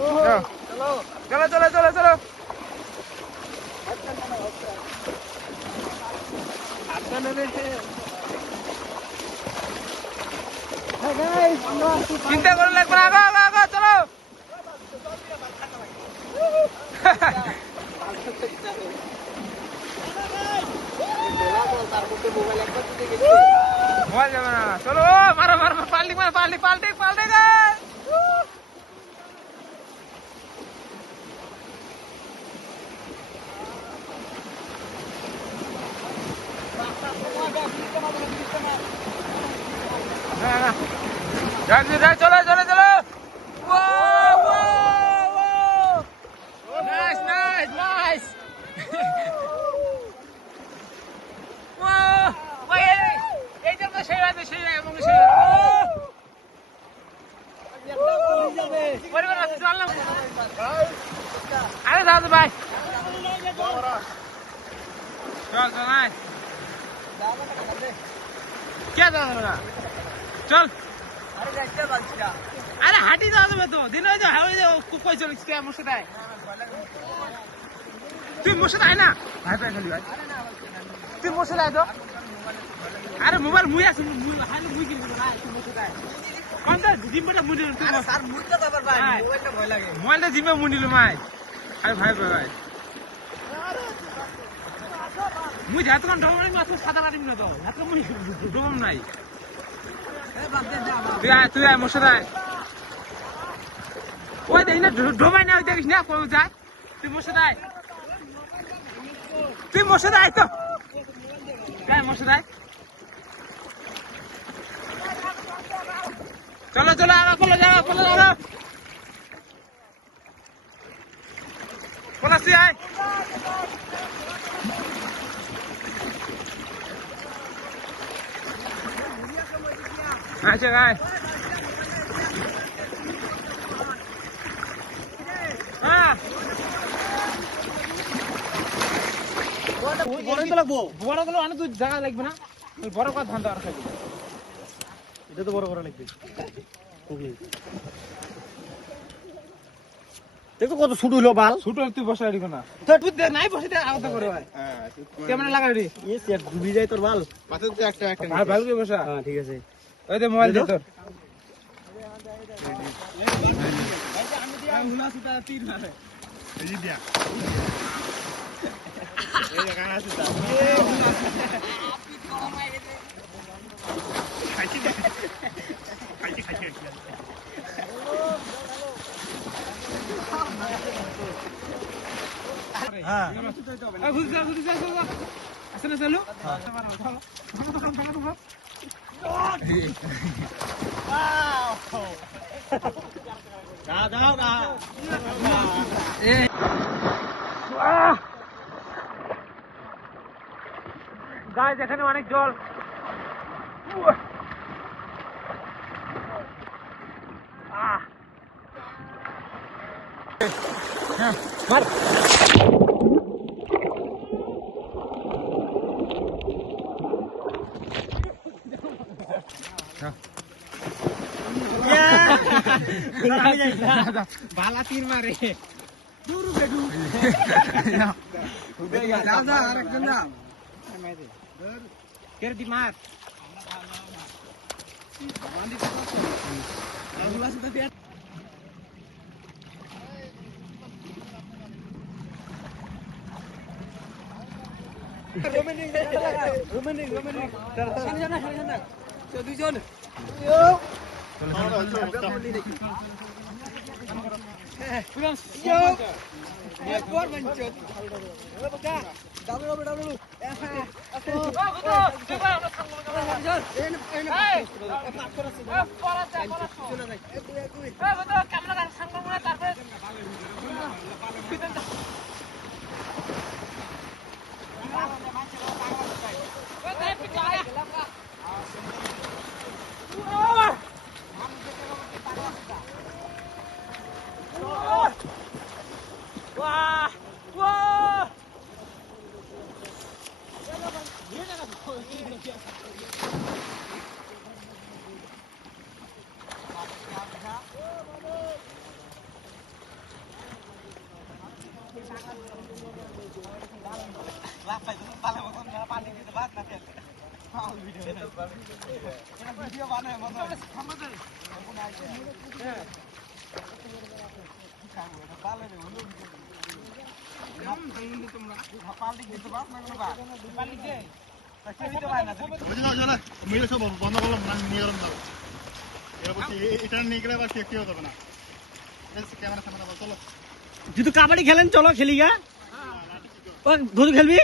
চলো চলো চলো চলো চিন্তা করে লাগবে না, আগো আগো আগো চলো। মোবাইল যাবে না, চলো মারো মারো পাল্টি মারো পাল্টি পাল্টি পাল্টি চলো চলো চলো নাইস নাইস নাইস এই জন্য সেই আছে সেই এবং সেই পরিবার আছে চললাম আরে দাদু ভাই চল চল নাইস কে দাদু না চল আরে হাঁটি যাওয়া যাবে তো দিন ওই যে হাওড়ি কই চলিস কে আমার সাথে তুই মোর সাথে আয় না ভাই ভাই খালি ভাই তুই মোর সাথে আয় তো আরে মোবাইল মুই আছে মুই কিনবো না তুই মোর সাথে আয় কোনটা জিম্বাটা মুই দিলাম তুই স্যার মুই তো আবার ভাই মোবাইলটা ভয় লাগে মোবাইলটা জিম্বা মুই দিলাম ভাই আরে ভাই ভাই ভাই মুই যাত কোন ডবল মাছ সাদা কাটিম না তো যাত মুই ডবল নাই তুই আয় মোর সাথে আয় ওই দেখ না ঢোমাই না ওই দেখিস না কই যায় তুই মোর সাথে আয় তুই মোর সাথে আয় তো আয় মোর সাথে আয় চলো চলো আগা খোলো যাও পলাশি আয় আচ্ছা গায় হ্যাঁ বড় গুলো অনেক জায়গা লাগবে না বড় কথা ধান দেওয়ার খাইবে এটা তো বড় করা লাগবে দেখো কত ছোট হলো বাল ছোট তুই বসে রাখবো না তুই নাই বসে আলাদা করে ভাই ক্যামেরা লাগা রে ডুবি যায় তোর বাল মাথা তো একটা একটা ভালো করে বসা হ্যাঁ ঠিক আছে ওই দে মোবাইল দে তোর আমি হুনা সুতা তীর মারে এই দিয়া এই গানা সুতা আপনি কোন মাইরে দে খাইছি হ্যাঁ ঘুরে যা আসলে চলো গাইস এখানে অনেক জল মার বালা তীর মারে দূর বেডু দাদা আরেকজন নাম কের দি মার বান্দি আগুলা সুতা দে রোমানিক সামনে জানা তো দুইজন ভিডিও বানায় মজা বন্ধ করলাম না নিয়ে গেলাম না এটা নিয়ে গেলে আবার কি হবে না ক্যামেরা সামনে চলো তুই তো কাবাডি খেলেন চলো খেলি গা ও ধরে খেলবি